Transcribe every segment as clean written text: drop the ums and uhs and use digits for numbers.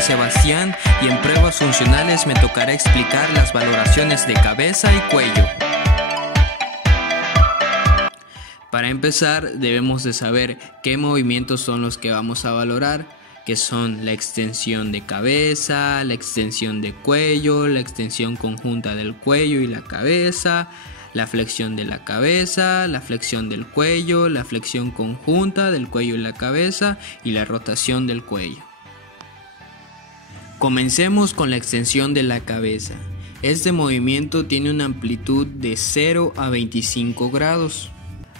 nombre es Sebastián y en pruebas funcionales me tocará explicar las valoraciones de cabeza y cuello. Para empezar, debemos de saber qué movimientos son los que vamos a valorar, que son la extensión de cabeza, la extensión de cuello, la extensión conjunta del cuello y la cabeza, la flexión de la cabeza, la flexión del cuello, la flexión conjunta del cuello y la cabeza y la rotación del cuello. Comencemos con la extensión de la cabeza. Este movimiento tiene una amplitud de 0 a 25 grados.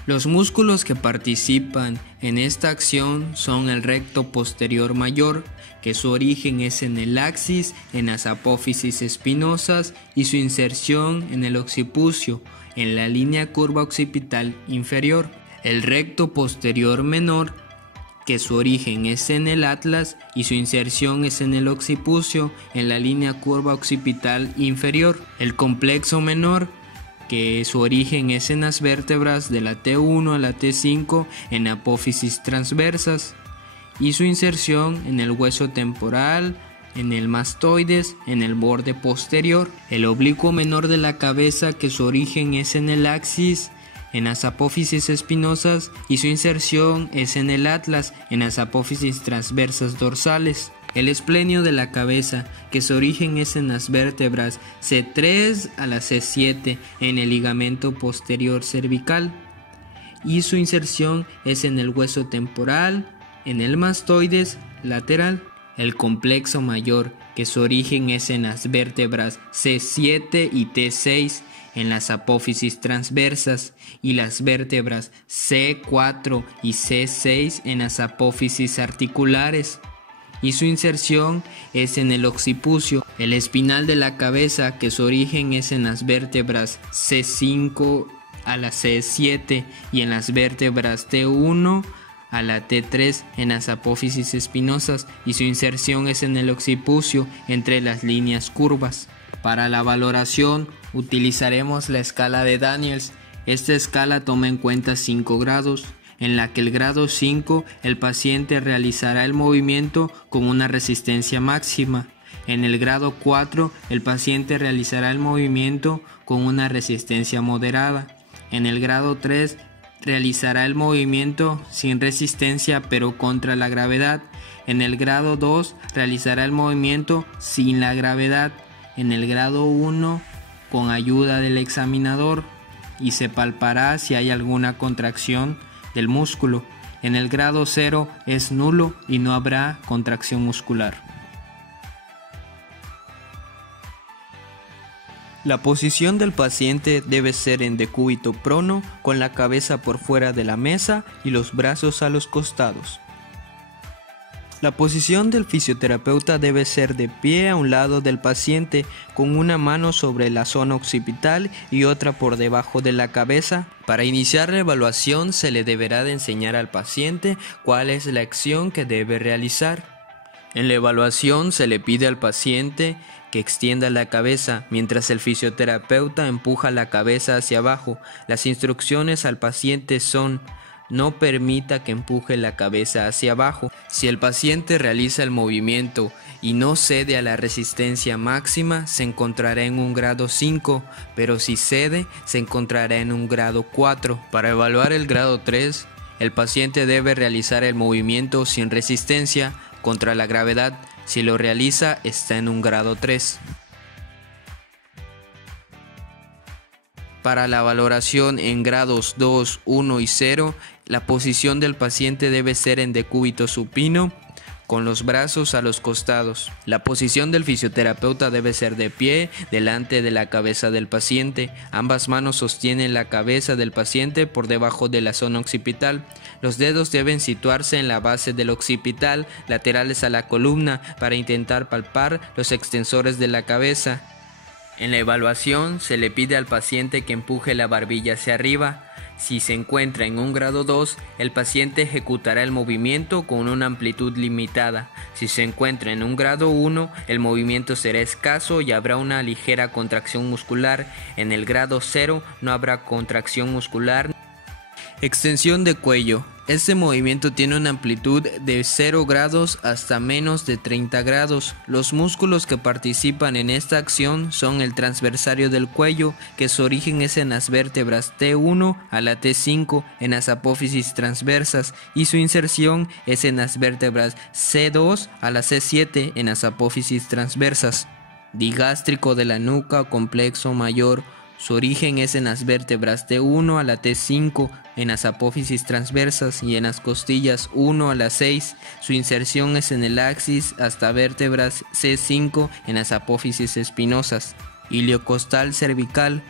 Los músculos que participan en esta acción son el recto posterior mayor, que su origen es en el axis, en las apófisis espinosas y su inserción en el occipucio, en la línea curva occipital inferior. El recto posterior menor, que su origen es en el atlas y su inserción es en el occipucio, en la línea curva occipital inferior. El complexo menor, que su origen es en las vértebras de la T1 a la T5 en apófisis transversas y su inserción en el hueso temporal, en el mastoides, en el borde posterior. El oblicuo menor de la cabeza, que su origen es en el axis, en las apófisis espinosas y su inserción es en el atlas, en las apófisis transversas dorsales. El esplenio de la cabeza, que su origen es en las vértebras C3 a la C7 en el ligamento posterior cervical y su inserción es en el hueso temporal, en el mastoides lateral. El complexo mayor, que su origen es en las vértebras C7 y T6 en las apófisis transversas y las vértebras C4 y C6 en las apófisis articulares y su inserción es en el occipucio. El espinal de la cabeza, que su origen es en las vértebras C5 a la C7 y en las vértebras T1 a la T3 en las apófisis espinosas y su inserción es en el occipucio entre las líneas curvas. Para la valoración utilizaremos la escala de Daniels. Esta escala toma en cuenta 5 grados, en la que el grado 5 el paciente realizará el movimiento con una resistencia máxima. En el grado 4 el paciente realizará el movimiento con una resistencia moderada. En el grado 3 realizará el movimiento sin resistencia pero contra la gravedad. En el grado 2 realizará el movimiento sin la gravedad. En el grado 1 con ayuda del examinador y se palpará si hay alguna contracción del músculo. En el grado 0 es nulo y no habrá contracción muscular. La posición del paciente debe ser en decúbito prono, con la cabeza por fuera de la mesa y los brazos a los costados. La posición del fisioterapeuta debe ser de pie a un lado del paciente, con una mano sobre la zona occipital y otra por debajo de la cabeza. Para iniciar la evaluación se le deberá de enseñar al paciente cuál es la acción que debe realizar. En la evaluación se le pide al paciente que extienda la cabeza mientras el fisioterapeuta empuja la cabeza hacia abajo. Las instrucciones al paciente son: no permita que empuje la cabeza hacia abajo. Si el paciente realiza el movimiento y no cede a la resistencia máxima, se encontrará en un grado 5, pero si cede, se encontrará en un grado 4. Para evaluar el grado 3, el paciente debe realizar el movimiento sin resistencia contra la gravedad. Si lo realiza, está en un grado 3. Para la valoración en grados 2, 1 y 0, la posición del paciente debe ser en decúbito supino, con los brazos a los costados. La posición del fisioterapeuta debe ser de pie, delante de la cabeza del paciente. Ambas manos sostienen la cabeza del paciente por debajo de la zona occipital. Los dedos deben situarse en la base del occipital, laterales a la columna, para intentar palpar los extensores de la cabeza. En la evaluación se le pide al paciente que empuje la barbilla hacia arriba. Si se encuentra en un grado 2, el paciente ejecutará el movimiento con una amplitud limitada. Si se encuentra en un grado 1, el movimiento será escaso y habrá una ligera contracción muscular. En el grado 0 no habrá contracción muscular. Extensión de cuello. Este movimiento tiene una amplitud de 0 grados hasta menos de 30 grados. Los músculos que participan en esta acción son el transversario del cuello, que su origen es en las vértebras T1 a la T5 en las apófisis transversas, y su inserción es en las vértebras C2 a la C7 en las apófisis transversas. Digástrico de la nuca complejo mayor. Su origen es en las vértebras T1 a la T5 en las apófisis transversas y en las costillas 1 a la 6. Su inserción es en el axis hasta vértebras C5 en las apófisis espinosas. Iliocostal cervical.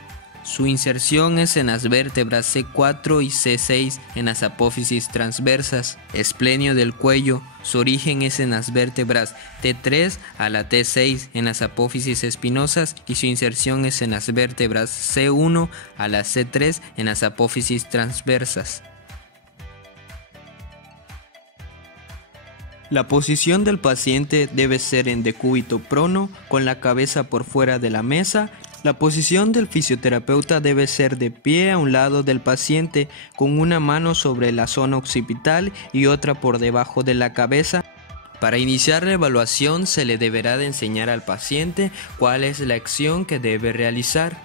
Su inserción es en las vértebras C4 y C6 en las apófisis transversas. Esplenio del cuello. Su origen es en las vértebras T3 a la T6 en las apófisis espinosas y su inserción es en las vértebras C1 a la C3 en las apófisis transversas. La posición del paciente debe ser en decúbito prono con la cabeza por fuera de la mesa. La posición del fisioterapeuta debe ser de pie a un lado del paciente con una mano sobre la zona occipital y otra por debajo de la cabeza. Para iniciar la evaluación se le deberá de enseñar al paciente cuál es la acción que debe realizar.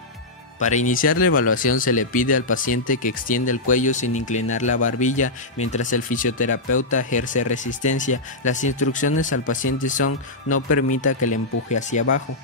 Para iniciar la evaluación se le pide al paciente que extienda el cuello sin inclinar la barbilla mientras el fisioterapeuta ejerce resistencia. Las instrucciones al paciente son: no permita que le empuje hacia abajo.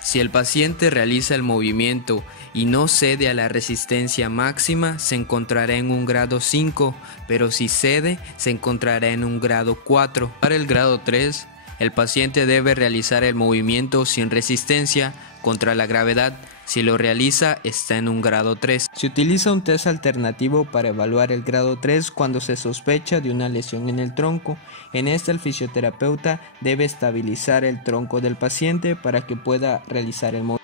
Si el paciente realiza el movimiento y no cede a la resistencia máxima, se encontrará en un grado 5, pero si cede, se encontrará en un grado 4. Para el grado 3, el paciente debe realizar el movimiento sin resistencia contra la gravedad. Si lo realiza, está en un grado 3. Se utiliza un test alternativo para evaluar el grado 3 cuando se sospecha de una lesión en el tronco. En este, el fisioterapeuta debe estabilizar el tronco del paciente para que pueda realizar el movimiento.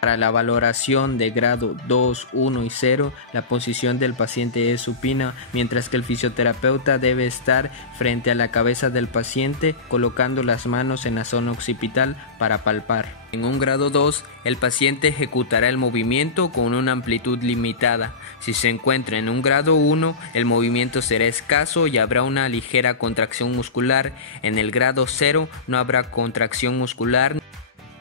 Para la valoración de grado 2, 1 y 0, la posición del paciente es supina, mientras que el fisioterapeuta debe estar frente a la cabeza del paciente, colocando las manos en la zona occipital para palpar. En un grado 2, el paciente ejecutará el movimiento con una amplitud limitada. Si se encuentra en un grado 1, el movimiento será escaso y habrá una ligera contracción muscular. En el grado 0 no habrá contracción muscular.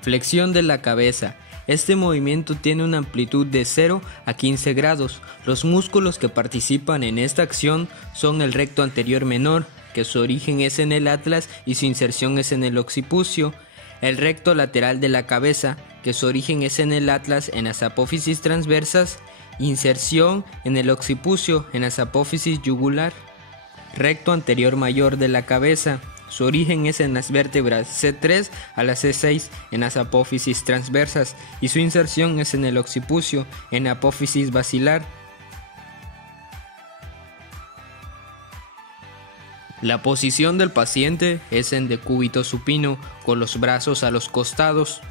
Flexión de la cabeza. Este movimiento tiene una amplitud de 0 a 15 grados. Los músculos que participan en esta acción son el recto anterior menor, que su origen es en el atlas y su inserción es en el occipucio, el recto lateral de la cabeza, que su origen es en el atlas en las apófisis transversas, inserción en el occipucio en las apófisis yugular, recto anterior mayor de la cabeza. Su origen es en las vértebras C3 a la C6 en las apófisis transversas y su inserción es en el occipucio en la apófisis basilar. La posición del paciente es en decúbito supino con los brazos a los costados.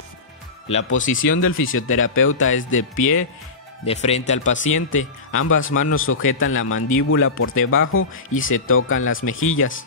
La posición del fisioterapeuta es de pie, de frente al paciente. Ambas manos sujetan la mandíbula por debajo y se tocan las mejillas.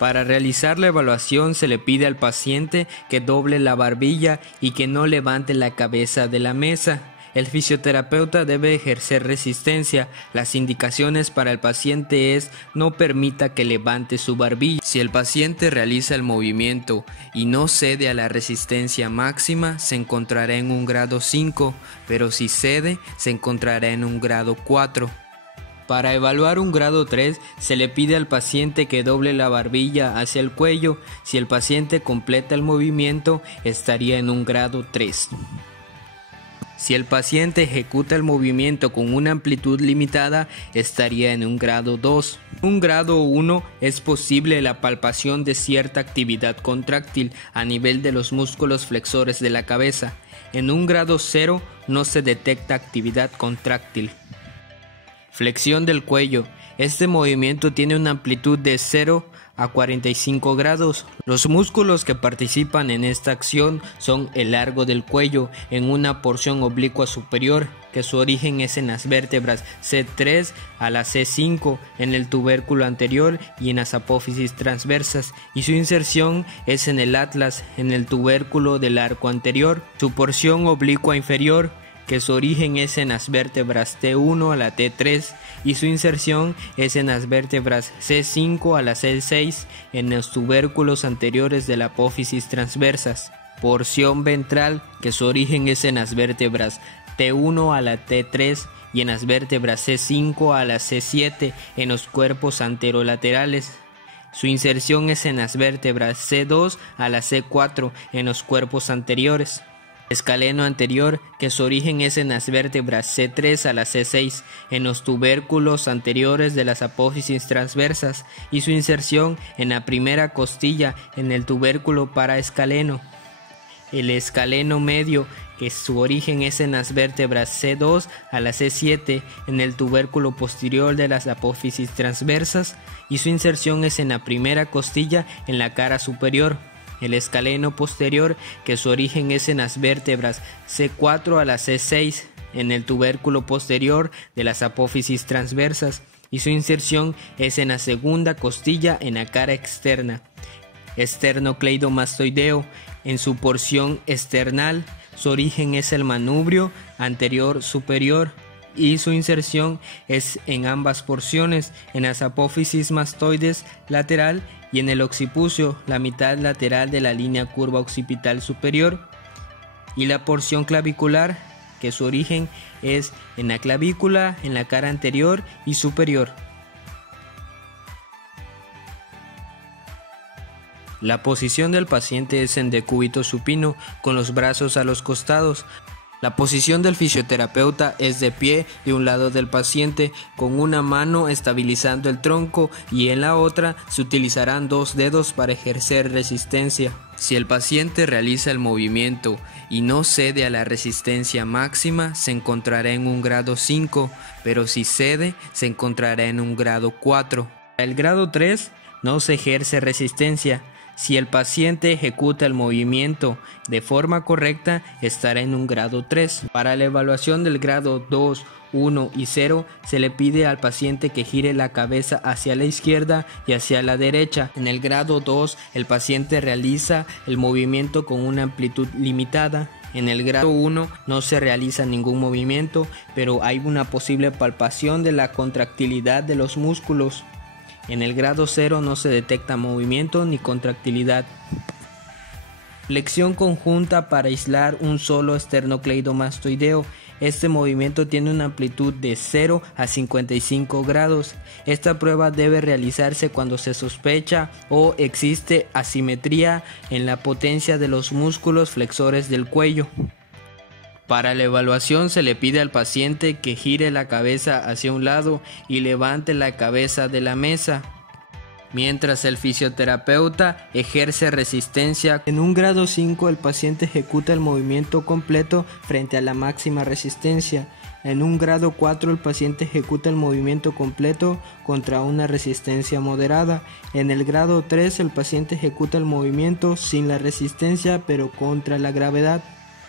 Para realizar la evaluación se le pide al paciente que doble la barbilla y que no levante la cabeza de la mesa. El fisioterapeuta debe ejercer resistencia. Las indicaciones para el paciente es: no permita que levante su barbilla. Si el paciente realiza el movimiento y no cede a la resistencia máxima, se encontrará en un grado 5, pero si cede, se encontrará en un grado 4. Para evaluar un grado 3, se le pide al paciente que doble la barbilla hacia el cuello. Si el paciente completa el movimiento, estaría en un grado 3. Si el paciente ejecuta el movimiento con una amplitud limitada, estaría en un grado 2. En un grado 1 es posible la palpación de cierta actividad contráctil a nivel de los músculos flexores de la cabeza. En un grado 0 no se detecta actividad contráctil. Flexión del cuello. Este movimiento tiene una amplitud de 0 a 45 grados. Los músculos que participan en esta acción son el largo del cuello en una porción oblicua superior, que su origen es en las vértebras C3 a la C5 en el tubérculo anterior y en las apófisis transversas, y su inserción es en el atlas en el tubérculo del arco anterior. Su porción oblicua inferior que su origen es en las vértebras T1 a la T3 y su inserción es en las vértebras C5 a la C6 en los tubérculos anteriores de la apófisis transversas. Porción ventral, que su origen es en las vértebras T1 a la T3 y en las vértebras C5 a la C7 en los cuerpos anterolaterales. Su inserción es en las vértebras C2 a la C4 en los cuerpos anteriores. Escaleno anterior, que su origen es en las vértebras C3 a la C6 en los tubérculos anteriores de las apófisis transversas y su inserción en la primera costilla en el tubérculo paraescaleno. El escaleno medio, que su origen es en las vértebras C2 a la C7 en el tubérculo posterior de las apófisis transversas y su inserción es en la primera costilla en la cara superior. El escaleno posterior, que su origen es en las vértebras C4 a la C6 en el tubérculo posterior de las apófisis transversas y su inserción es en la segunda costilla en la cara externa. Esternocleidomastoideo, en su porción external, su origen es el manubrio anterior superior y su inserción es en ambas porciones, en las apófisis mastoides lateral y en el occipucio, la mitad lateral de la línea curva occipital superior, y la porción clavicular, que su origen es en la clavícula, en la cara anterior y superior. La posición del paciente es en decúbito supino, con los brazos a los costados. La posición del fisioterapeuta es de pie de un lado del paciente, con una mano estabilizando el tronco y en la otra se utilizarán 2 dedos para ejercer resistencia. Si el paciente realiza el movimiento y no cede a la resistencia máxima, se encontrará en un grado 5, pero si cede, se encontrará en un grado 4. Para el grado 3 no se ejerce resistencia. Si el paciente ejecuta el movimiento de forma correcta, estará en un grado 3. Para la evaluación del grado 2, 1 y 0, se le pide al paciente que gire la cabeza hacia la izquierda y hacia la derecha. En el grado 2, el paciente realiza el movimiento con una amplitud limitada. En el grado 1 no se realiza ningún movimiento, pero hay una posible palpación de la contractilidad de los músculos. En el grado 0 no se detecta movimiento ni contractilidad. Flexión conjunta para aislar un solo esternocleidomastoideo. Este movimiento tiene una amplitud de 0 a 55 grados. Esta prueba debe realizarse cuando se sospecha o existe asimetría en la potencia de los músculos flexores del cuello. Para la evaluación se le pide al paciente que gire la cabeza hacia un lado y levante la cabeza de la mesa, mientras el fisioterapeuta ejerce resistencia. En un grado 5 el paciente ejecuta el movimiento completo frente a la máxima resistencia. En un grado 4 el paciente ejecuta el movimiento completo contra una resistencia moderada. En el grado 3 el paciente ejecuta el movimiento sin la resistencia pero contra la gravedad.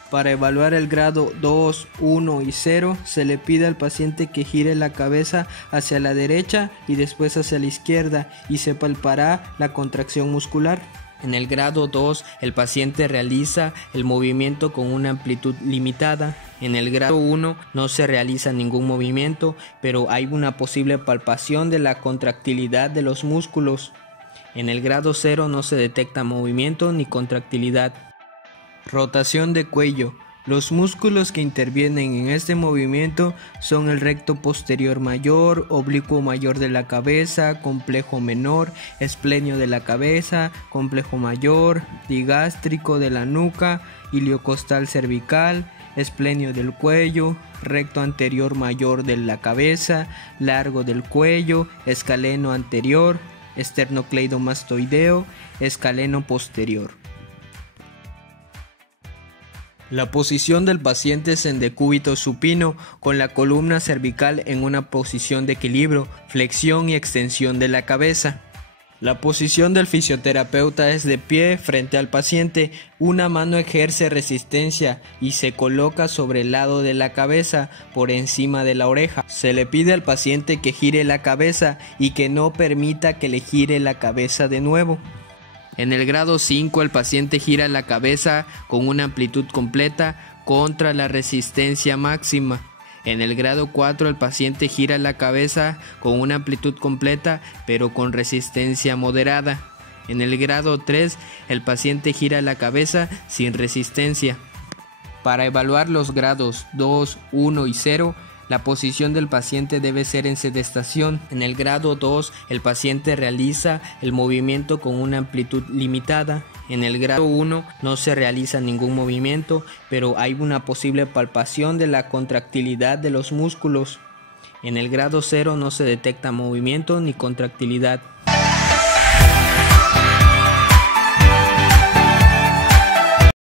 Para evaluar el grado 2, 1 y 0, se le pide al paciente que gire la cabeza hacia la derecha y después hacia la izquierda y se palpará la contracción muscular. En el grado 2, el paciente realiza el movimiento con una amplitud limitada. En el grado 1 no se realiza ningún movimiento, pero hay una posible palpación de la contractilidad de los músculos. En el grado 0 no se detecta movimiento ni contractilidad. Rotación de cuello. Los músculos que intervienen en este movimiento son el recto posterior mayor, oblicuo mayor de la cabeza, complejo menor, esplenio de la cabeza, complejo mayor, digástrico de la nuca, iliocostal cervical, esplenio del cuello, recto anterior mayor de la cabeza, largo del cuello, escaleno anterior, esternocleidomastoideo, escaleno posterior. La posición del paciente es en decúbito supino, con la columna cervical en una posición de equilibrio, flexión y extensión de la cabeza. La posición del fisioterapeuta es de pie frente al paciente, una mano ejerce resistencia y se coloca sobre el lado de la cabeza, por encima de la oreja. Se le pide al paciente que gire la cabeza y que no permita que le gire la cabeza de nuevo. En el grado 5 el paciente gira la cabeza con una amplitud completa, contra la resistencia máxima. En el grado 4 el paciente gira la cabeza con una amplitud completa pero con resistencia moderada. En el grado 3 el paciente gira la cabeza sin resistencia. Para evaluar los grados 2, 1 y 0, la posición del paciente debe ser en sedestación. En el grado 2 el paciente realiza el movimiento con una amplitud limitada. En el grado 1 no se realiza ningún movimiento, pero hay una posible palpación de la contractilidad de los músculos. En el grado 0 no se detecta movimiento ni contractilidad.